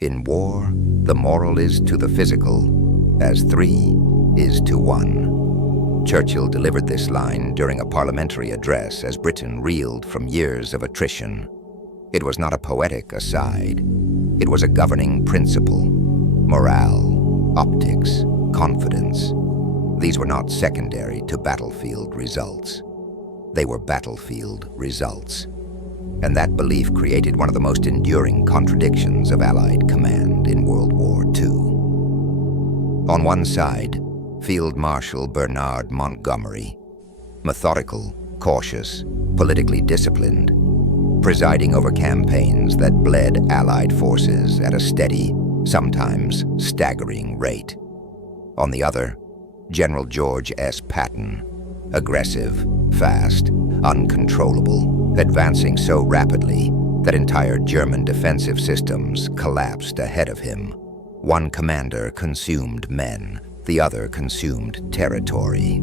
In war, the moral is to the physical, as 3 is to 1. Churchill delivered this line during a parliamentary address as Britain reeled from years of attrition. It was not a poetic aside. It was a governing principle. Morale, optics, confidence. These were not secondary to battlefield results. They were battlefield results. And that belief created one of the most enduring contradictions of Allied command in World War II. On one side, Field Marshal Bernard Montgomery, methodical, cautious, politically disciplined, presiding over campaigns that bled Allied forces at a steady, sometimes staggering rate. On the other, General George S. Patton, aggressive, fast, uncontrollable, advancing so rapidly that entire German defensive systems collapsed ahead of him. One commander consumed men, the other consumed territory,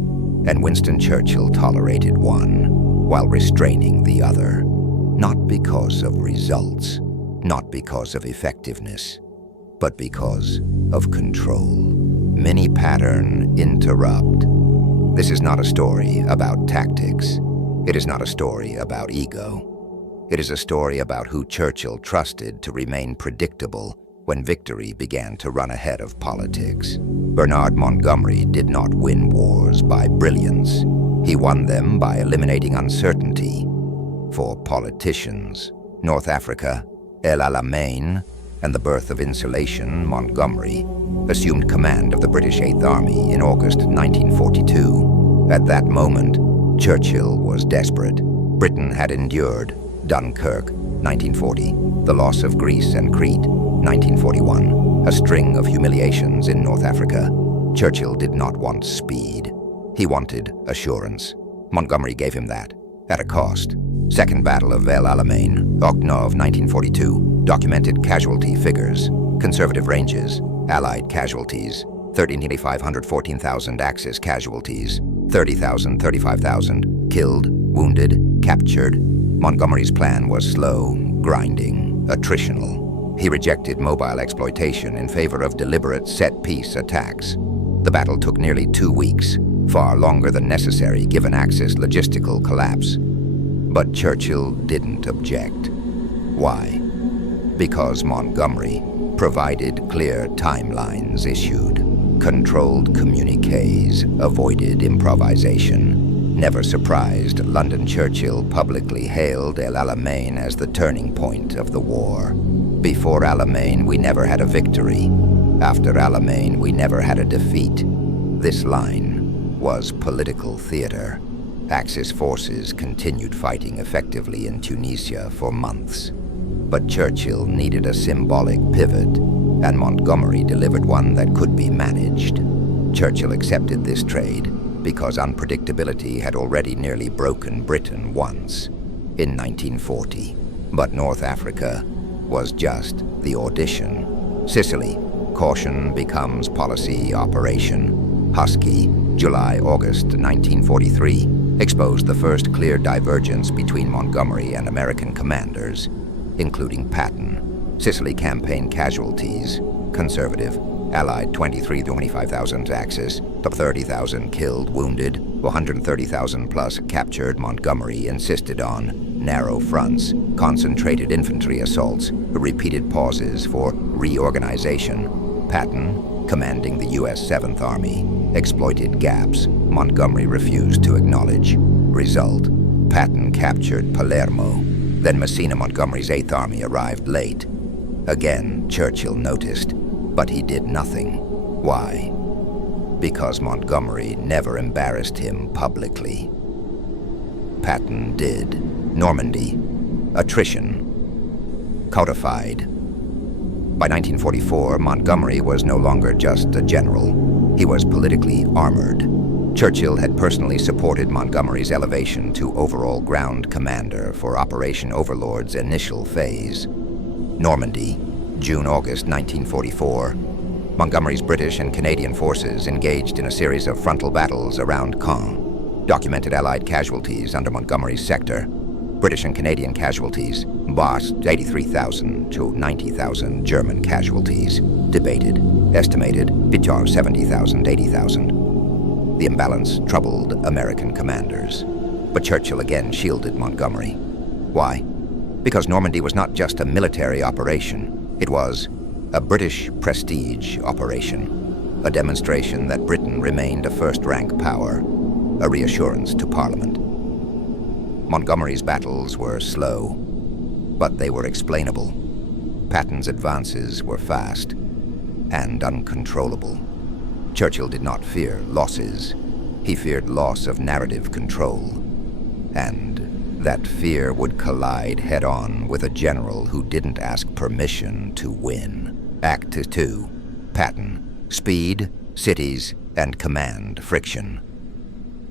and Winston Churchill tolerated one while restraining the other, not because of results, not because of effectiveness, but because of control. Mini pattern interrupt. This is not a story about tactics. It is not a story about ego. It is a story about who Churchill trusted to remain predictable when victory began to run ahead of politics. Bernard Montgomery did not win wars by brilliance. He won them by eliminating uncertainty. For politicians, North Africa, El Alamein, and the birth of insulation, Montgomery, assumed command of the British Eighth Army in August 1942. At that moment, Churchill was desperate. Britain had endured Dunkirk, 1940, the loss of Greece and Crete, 1941, a string of humiliations in North Africa. Churchill did not want speed. He wanted assurance. Montgomery gave him that, at a cost. Second Battle of El Alamein, October 1942, documented casualty figures, conservative ranges, Allied casualties, 13,500, 14,000 Axis casualties, 30,000, 35,000, killed, wounded, captured. Montgomery's plan was slow, grinding, attritional. He rejected mobile exploitation in favor of deliberate set-piece attacks. The battle took nearly 2 weeks, far longer than necessary given Axis logistical collapse. But Churchill didn't object. Why? Because Montgomery provided clear timelines issued, controlled communiques, avoided improvisation. Never surprised, London Churchill publicly hailed El Alamein as the turning point of the war. Before Alamein, we never had a victory. After Alamein, we never had a defeat. This line was political theater. Axis forces continued fighting effectively in Tunisia for months. But Churchill needed a symbolic pivot, and Montgomery delivered one that could be managed. Churchill accepted this trade because unpredictability had already nearly broken Britain once, in 1940. But North Africa was just the audition. Sicily, caution becomes policy operation. Husky, July-August 1943, exposed the first clear divergence between Montgomery and American commanders, including Patton. Sicily campaign casualties, conservative, Allied 23,000 to 25,000 Axis, to 30,000 killed, wounded, 130,000 plus captured. Montgomery insisted on narrow fronts, concentrated infantry assaults, repeated pauses for reorganization. Patton, commanding the U.S. 7th Army, exploited gaps Montgomery refused to acknowledge. Result, Patton captured Palermo. Then Messina. Montgomery's 8th Army arrived late. Again, Churchill noticed, but he did nothing. Why? Because Montgomery never embarrassed him publicly. Patton did. Normandy. Attrition. Codified. By 1944, Montgomery was no longer just a general. He was politically armored. Churchill had personally supported Montgomery's elevation to overall ground commander for Operation Overlord's initial phase. Normandy, June-August 1944. Montgomery's British and Canadian forces engaged in a series of frontal battles around Caen. Documented Allied casualties under Montgomery's sector. British and Canadian casualties, Lost 83,000 to 90,000 German casualties. Debated. Estimated 70,000, 80,000. The imbalance troubled American commanders. But Churchill again shielded Montgomery. Why? Because Normandy was not just a military operation. It was a British prestige operation, a demonstration that Britain remained a first-rank power, a reassurance to Parliament. Montgomery's battles were slow, but they were explainable. Patton's advances were fast and uncontrollable. Churchill did not fear losses. He feared loss of narrative control. And that fear would collide head-on with a general who didn't ask permission to win. Act 2. Patton. Speed, cities, and command friction.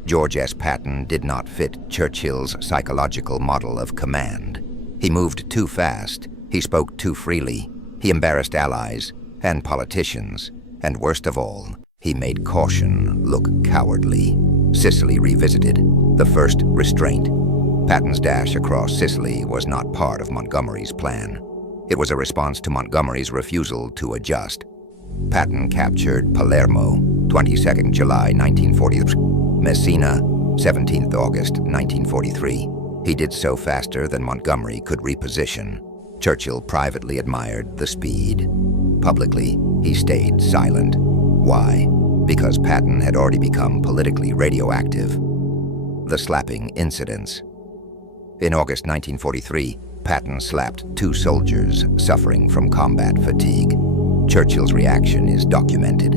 George S. Patton did not fit Churchill's psychological model of command. He moved too fast, he spoke too freely, he embarrassed allies and politicians, and worst of all, he made caution look cowardly. Sicily revisited, the first restraint. Patton's dash across Sicily was not part of Montgomery's plan. It was a response to Montgomery's refusal to adjust. Patton captured Palermo, 22nd July 1943, Messina, 17th August 1943. He did so faster than Montgomery could reposition. Churchill privately admired the speed. Publicly, he stayed silent. Why? Because Patton had already become politically radioactive. The slapping incidents. In August 1943, Patton slapped 2 soldiers suffering from combat fatigue. Churchill's reaction is documented.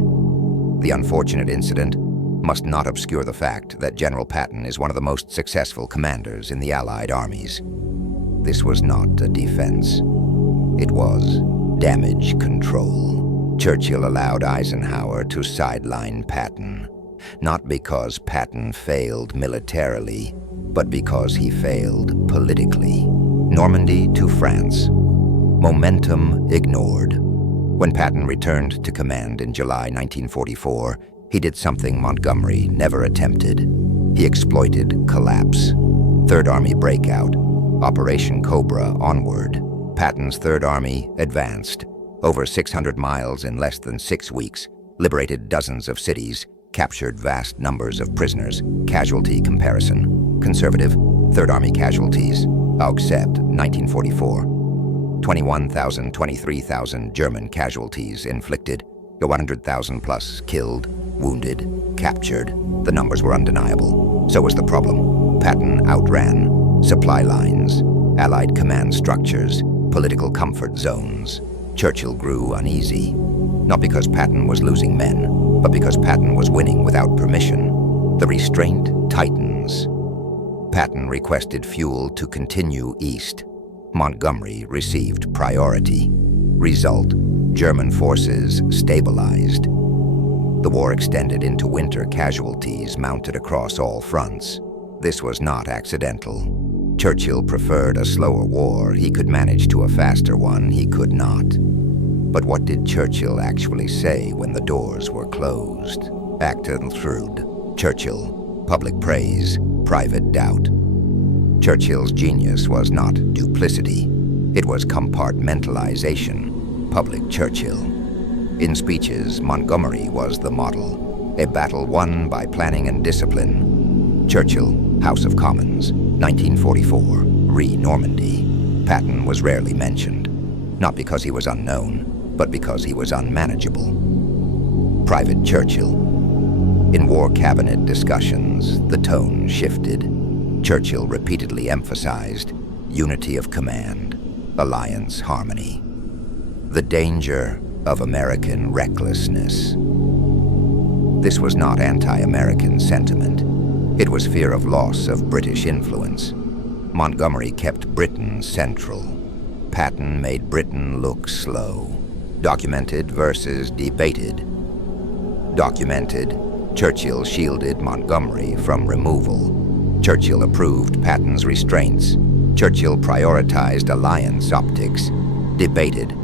The unfortunate incident must not obscure the fact that General Patton is one of the most successful commanders in the Allied armies. This was not a defense. It was damage control. Churchill allowed Eisenhower to sideline Patton, not because Patton failed militarily, but because he failed politically. Normandy to France. Momentum ignored. When Patton returned to command in July 1944, he did something Montgomery never attempted. He exploited collapse. Third Army breakout. Operation Cobra onward. Patton's Third Army advanced. Over 600 miles in less than 6 weeks. Liberated dozens of cities. Captured vast numbers of prisoners. Casualty comparison. Conservative. Third Army casualties. Accept 1944. 21,000, 23,000 German casualties inflicted. 100,000 plus killed, wounded, captured. The numbers were undeniable. So was the problem. Patton outran supply lines, Allied command structures, political comfort zones. Churchill grew uneasy, not because Patton was losing men, but because Patton was winning without permission. The restraint tightens. Patton requested fuel to continue east. Montgomery received priority. Result: German forces stabilized. The war extended into winter casualties mounted across all fronts. This was not accidental. Churchill preferred a slower war he could manage to a faster one he could not. But what did Churchill actually say when the doors were closed? Acted shrewd. Churchill, public praise, private doubt. Churchill's genius was not duplicity. It was compartmentalization. Public Churchill. In speeches, Montgomery was the model. A battle won by planning and discipline. Churchill, House of Commons, 1944, re-Normandy. Patton was rarely mentioned, not because he was unknown, but because he was unmanageable. Private Churchill. In war cabinet discussions, the tone shifted. Churchill repeatedly emphasized unity of command, alliance harmony. The danger of American recklessness. This was not anti-American sentiment. It was fear of loss of British influence. Montgomery kept Britain central. Patton made Britain look slow. Documented versus debated. Documented. Churchill shielded Montgomery from removal. Churchill approved Patton's restraints. Churchill prioritized alliance optics. Debated.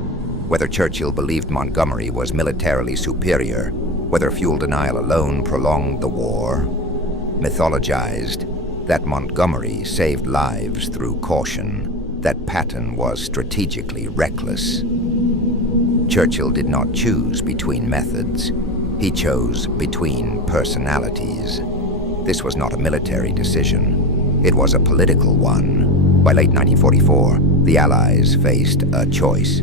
Whether Churchill believed Montgomery was militarily superior, whether fuel denial alone prolonged the war. Mythologized that Montgomery saved lives through caution. that Patton was strategically reckless. Churchill did not choose between methods. He chose between personalities. This was not a military decision. It was a political one. By late 1944, the Allies faced a choice: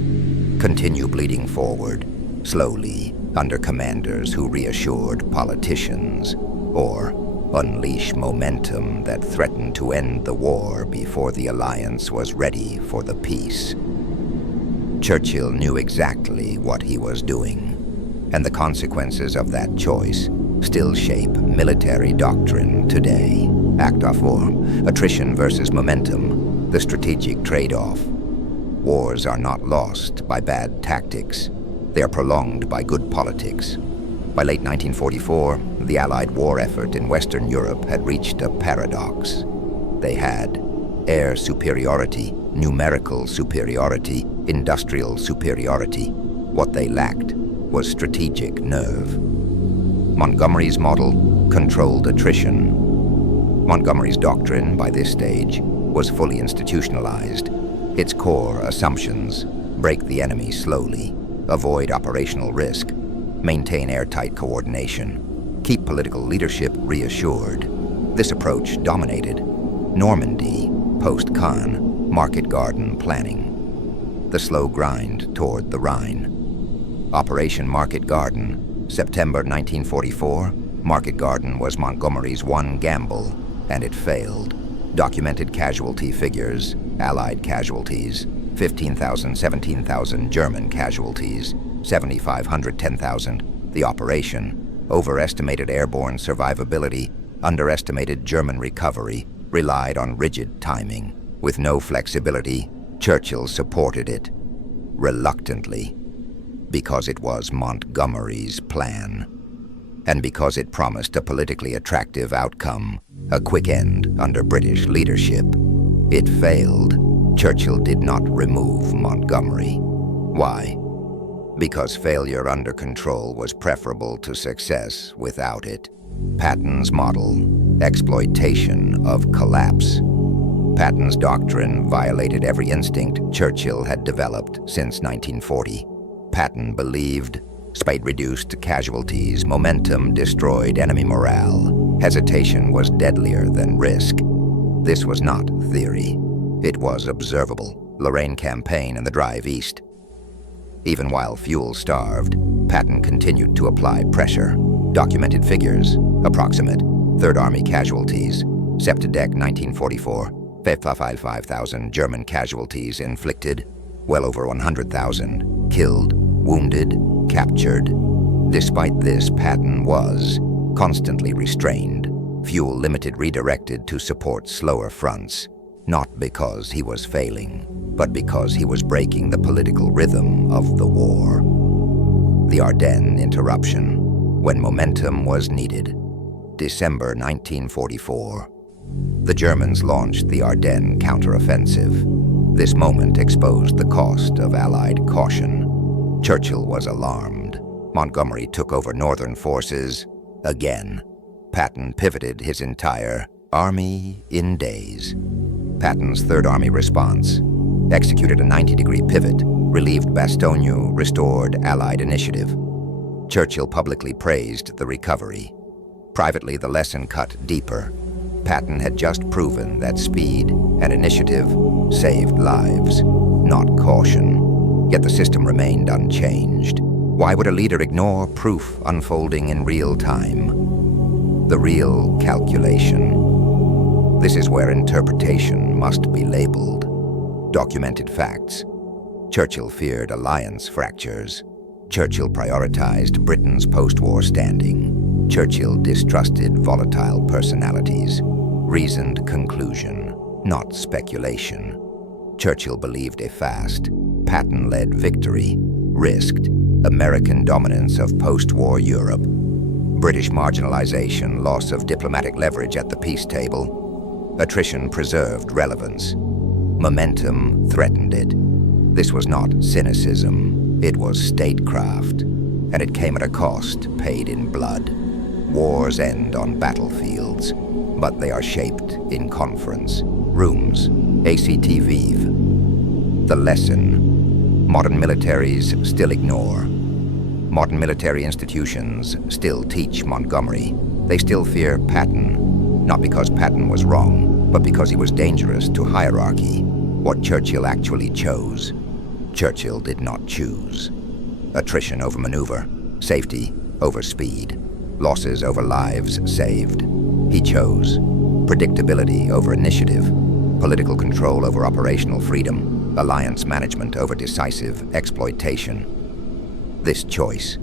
continue bleeding forward, slowly, under commanders who reassured politicians, or unleash momentum that threatened to end the war before the alliance was ready for the peace. Churchill knew exactly what he was doing, and the consequences of that choice still shape military doctrine today. Act of war, attrition versus momentum, the strategic trade-off. Wars are not lost by bad tactics. They are prolonged by good politics. By late 1944, the Allied war effort in Western Europe had reached a paradox. They had air superiority, numerical superiority, industrial superiority. What they lacked was strategic nerve. Montgomery's model controlled attrition. Montgomery's doctrine, by this stage, was fully institutionalized. Its core assumptions: break the enemy slowly, avoid operational risk, maintain airtight coordination, keep political leadership reassured. This approach dominated Normandy, post-Caen, market garden planning. The slow grind toward the Rhine. Operation Market Garden, September 1944. Market Garden was Montgomery's one gamble, and it failed. Documented casualty figures: Allied casualties, 15,000, 17,000 German casualties, 7,500, 10,000. The operation overestimated airborne survivability, underestimated German recovery, relied on rigid timing. With no flexibility, Churchill supported it, reluctantly, because it was Montgomery's plan, and because it promised a politically attractive outcome, a quick end under British leadership. It failed. Churchill did not remove Montgomery. Why? Because failure under control was preferable to success without it. Patton's model: exploitation of collapse. Patton's doctrine violated every instinct Churchill had developed since 1940. Patton believed speed reduced casualties, momentum destroyed enemy morale, hesitation was deadlier than risk. This was not theory. It was observable. Lorraine Campaign and the drive east. Even while fuel-starved, Patton continued to apply pressure. Documented figures: approximate 3rd Army casualties, Septedec 1944, 55,000 German casualties inflicted, well over 100,000 killed, wounded, captured. Despite this, Patton was constantly restrained, fuel limited, redirected to support slower fronts, not because he was failing, but because he was breaking the political rhythm of the war. The Ardennes interruption, when momentum was needed. December 1944. The Germans launched the Ardennes counteroffensive. This moment exposed the cost of Allied caution. Churchill was alarmed. Montgomery took over northern forces again. Patton pivoted his entire army in days. Patton's 3rd Army response: executed a 90-degree pivot, relieved Bastogne, restored Allied initiative. Churchill publicly praised the recovery. Privately, the lesson cut deeper. Patton had just proven that speed and initiative saved lives, not caution. Yet the system remained unchanged. Why would a leader ignore proof unfolding in real time? The real calculation. This is where interpretation must be labeled. Documented facts. Churchill feared alliance fractures. Churchill prioritized Britain's post-war standing. Churchill distrusted volatile personalities. Reasoned conclusion, not speculation. Churchill believed a fast, Patton-led victory risked American dominance of post-war Europe, British marginalization, loss of diplomatic leverage at the peace table. Attrition preserved relevance. Momentum threatened it. This was not cynicism, it was statecraft, and it came at a cost paid in blood. Wars end on battlefields, but they are shaped in conference rooms. ACT Vive. The lesson modern militaries still ignore. Modern military institutions still teach Montgomery. They still fear Patton, not because Patton was wrong, but because he was dangerous to hierarchy. What Churchill actually chose, Churchill did not choose. Attrition over maneuver, safety over speed, losses over lives saved. He chose predictability over initiative, political control over operational freedom, alliance management over decisive exploitation. This choice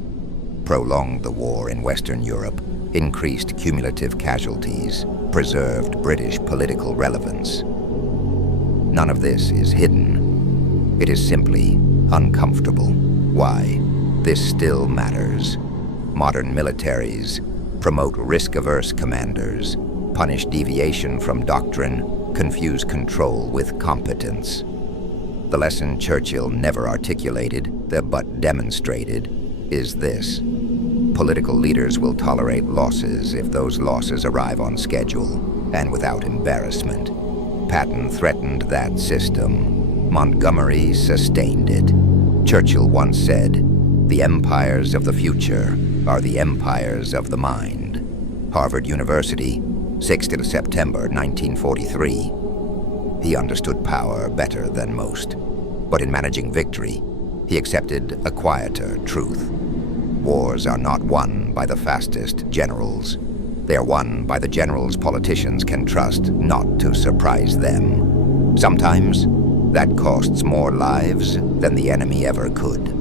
prolonged the war in Western Europe, increased cumulative casualties, preserved British political relevance. None of this is hidden. It is simply uncomfortable. Why? This still matters. Modern militaries promote risk-averse commanders, punish deviation from doctrine, confuse control with competence. The lesson Churchill never articulated, but demonstrated, is this. Political leaders will tolerate losses if those losses arrive on schedule and without embarrassment. Patton threatened that system. Montgomery sustained it. Churchill once said, "The empires of the future are the empires of the mind." Harvard University, 6th September 1943. He understood power better than most, but in managing victory, he accepted a quieter truth. Wars are not won by the fastest generals. They are won by the generals politicians can trust not to surprise them. Sometimes, that costs more lives than the enemy ever could.